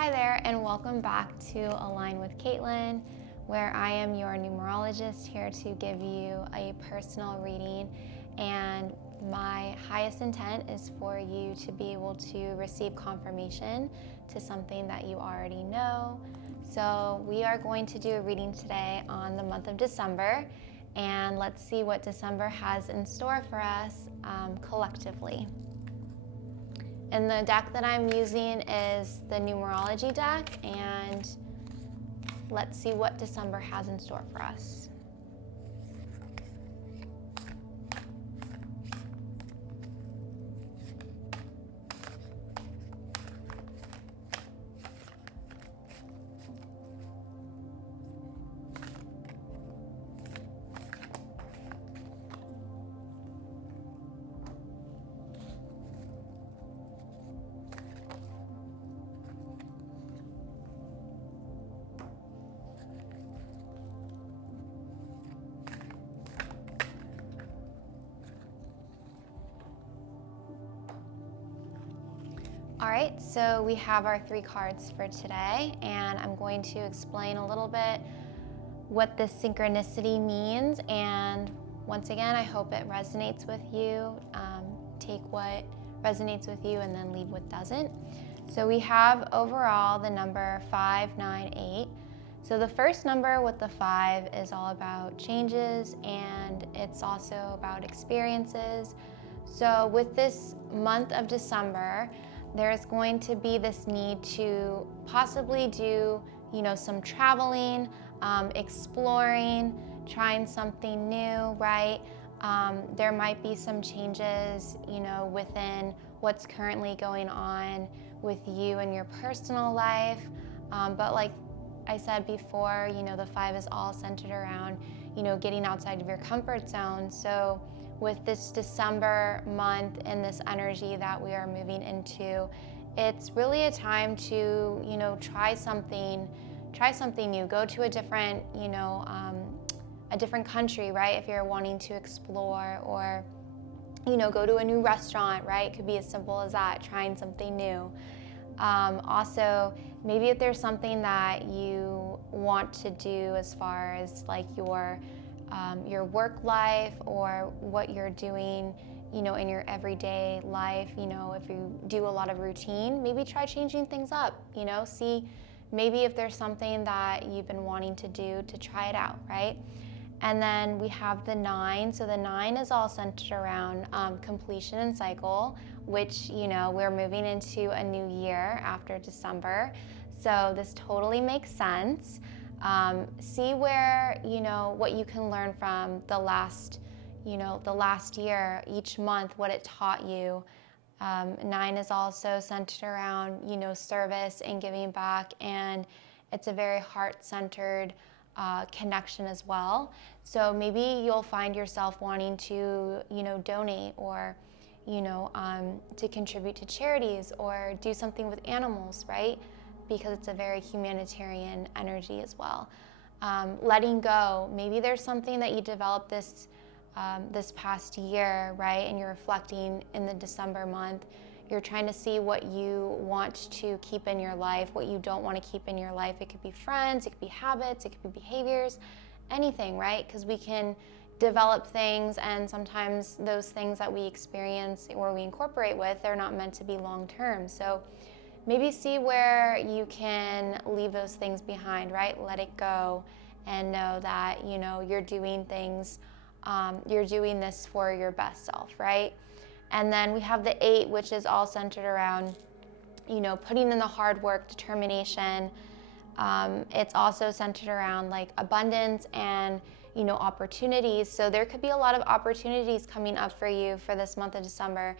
Hi there, and welcome back to Align with Caitlin, where I am your numerologist here to give you a personal reading. And my highest intent is for you to be able to receive confirmation to something that you already know. So, we are going to do a reading today on the month of December, and let's see what December has in store for us collectively. And the deck that I'm using is the Numerology deck, and let's see what December has in store for us. All right, so we have our 3 cards for today, and I'm going to explain a little bit what this synchronicity means. And once again, I hope it resonates with you. Take what resonates with you and then leave what doesn't. So we have overall the number 598. So the first number with the 5 is all about changes, and it's also about experiences. So with this month of December, there's going to be this need to possibly do, some traveling, exploring, trying something new, right? There might be some changes, within what's currently going on with you and your personal life. But like I said before, the 5 is all centered around, getting outside of your comfort zone. So with this December month and this energy that we are moving into, it's really a time to, try something new. Go to a different, a different country, right? If you're wanting to explore, or, go to a new restaurant, right? It could be as simple as that, trying something new. Also, maybe if there's something that you want to do as far as like your work life or what you're doing, in your everyday life, if you do a lot of routine, maybe try changing things up, see maybe if there's something that you've been wanting to do to try it out, right? And then we have the 9. So the 9 is all centered around completion and cycle, which, we're moving into a new year after December. So this totally makes sense. See where, what you can learn from the last year, each month, what it taught you. 9 is also centered around, service and giving back, and it's a very heart-centered connection as well. So maybe you'll find yourself wanting to, donate, or, to contribute to charities or do something with animals, right? Because it's a very humanitarian energy as well. Letting go. Maybe there's something that you developed this past year, right? And you're reflecting in the December month. You're trying to see what you want to keep in your life, what you don't want to keep in your life. It could be friends, it could be habits, it could be behaviors, anything, right? Because we can develop things, and sometimes those things that we experience or we incorporate with, they're not meant to be long term. So maybe see where you can leave those things behind, right? Let it go and know that, you're doing things, you're doing this for your best self, right? And then we have the 8, which is all centered around, putting in the hard work, determination. It's also centered around like abundance and, opportunities. So there could be a lot of opportunities coming up for you for this month of December.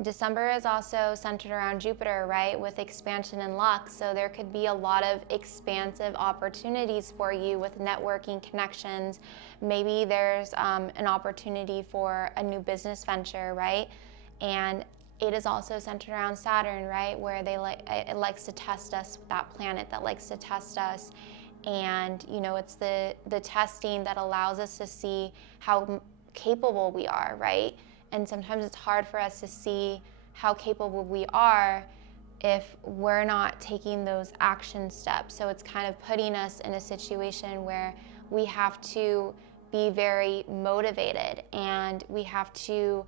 December is also centered around Jupiter, right, with expansion and luck. So there could be a lot of expansive opportunities for you with networking connections. Maybe there's an opportunity for a new business venture, right? And it is also centered around Saturn, right, where it likes to test us, that planet that likes to test us. And, it's the testing that allows us to see how capable we are, right? And sometimes it's hard for us to see how capable we are if we're not taking those action steps. So it's kind of putting us in a situation where we have to be very motivated, and we have to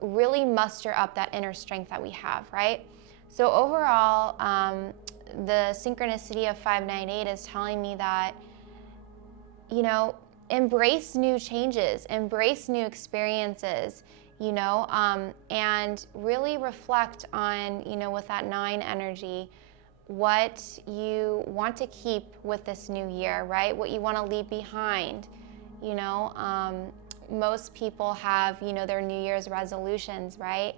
really muster up that inner strength that we have, right? So overall, the synchronicity of 598 is telling me that, embrace new changes, embrace new experiences, and really reflect on, with that 9 energy, what you want to keep with this new year, right? What you want to leave behind. Most people have, their New Year's resolutions, right?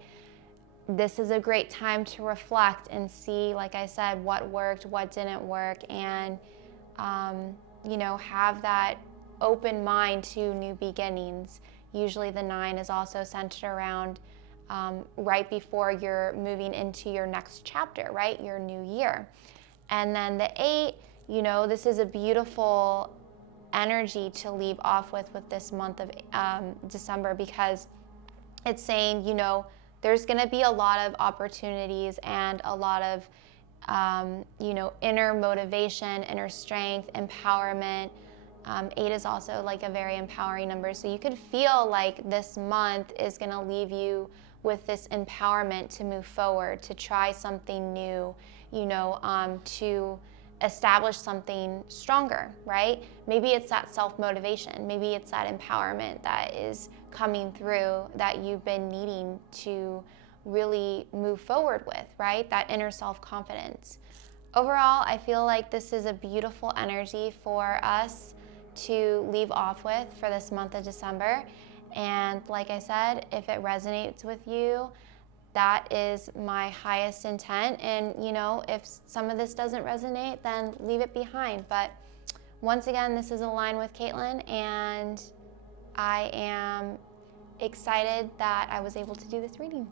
This is a great time to reflect and see, like I said, what worked, what didn't work, and, have that open mind to new beginnings. Usually the 9 is also centered around right before you're moving into your next chapter, right? Your new year. And then the 8, this is a beautiful energy to leave off with this month of December, because it's saying, there's going to be a lot of opportunities and a lot of, inner motivation, inner strength, empowerment. 8 is also like a very empowering number. So you could feel like this month is going to leave you with this empowerment to move forward, to try something new, to establish something stronger, right? Maybe it's that self-motivation. Maybe it's that empowerment that is coming through that you've been needing to really move forward with, right? That inner self-confidence. Overall, I feel like this is a beautiful energy for us to leave off with for this month of December. And like I said, if it resonates with you, that is my highest intent. And, if some of this doesn't resonate, then leave it behind. But once again, this is Align with Caitlin, and I am excited that I was able to do this reading.